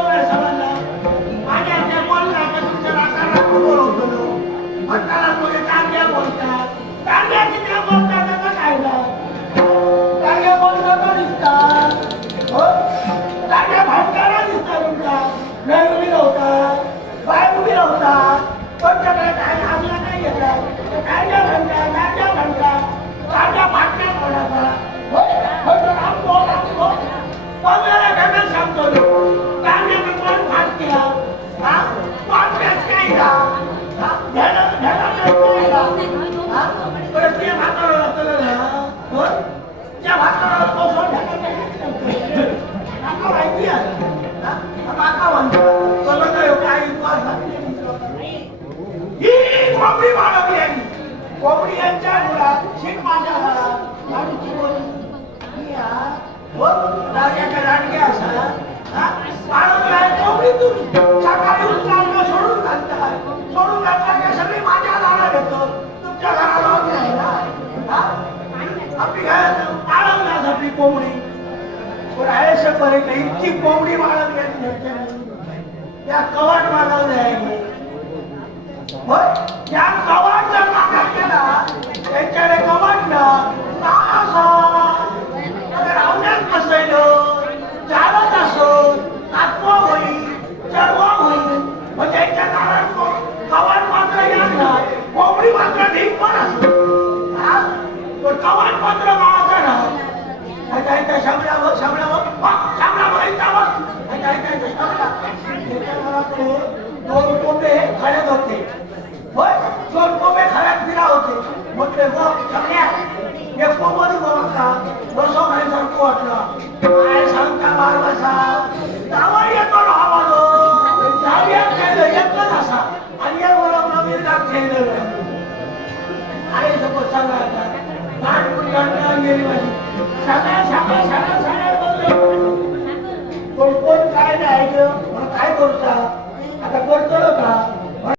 वेळ सगळ्यांना आणि त्या बोलला का तुमच्या राखाला बोलवतो म्हणताना तुझे टांग्या बोलतात टांग्या किती बोलतात आता काय टांग्या बोलताना दिसतात हो टांग्या भाटकाला दिसतात तुमच्या नाही उभी राहतात बाहेर उभी राहतात तुमच्याकडे काय आजला नाही येतात टांग्या म्हणतात टांग्या भाटक्या कोणाचा पगारा घालून सांगतो टांग्या कोण भाटक्या पाच काही ते भाताला लागतं ना त्या भाताला पोसवून माहिती आहे माका म्हणतो काय ही कोंबडी वाढवली आहे कोंबडी यांच्या मुलात शीट माझ्या राजाच्या राणग्या असा कोंबडी तुम्ही सकाळी उचलायला सोडून घालता का सगळी माझ्या दारात येतो तुमच्या घराला नाही ना आपली पाळवण्यास आपली कोंबडी पण आयुष्य बरे का इतकी कोंबडी वाढवली त्या कवाट मागवले आहे त्या कवाट जर मागा केला त्यांच्याकडे कवाटला रावण्यात बसायलो चालत असो आत्मा होईल चढवा होईल मग त्यांच्या दारात कवाट मात्र येणार कोंबडी मात्र ठीक पण असतो पण कवाट मात्र मागायचा ना काय शमडावं दोन कोंबे खड्यात होते होय दोन कोंबे खड्यात फिरा होते म्हटले एक कोंबडी बघा बसो म्हणायसारखं वाटलं काय सांगता बार बसा जावा येतो राहावं जाऊयात खेळलं एकच असा आणि एक बरोबर मिरगात खेळलं आहे सपोज सांगायचा गाठ कुठल्या गेली माझी सगळ्या कोण काय नाही ऐकलं काय करता आता करतो का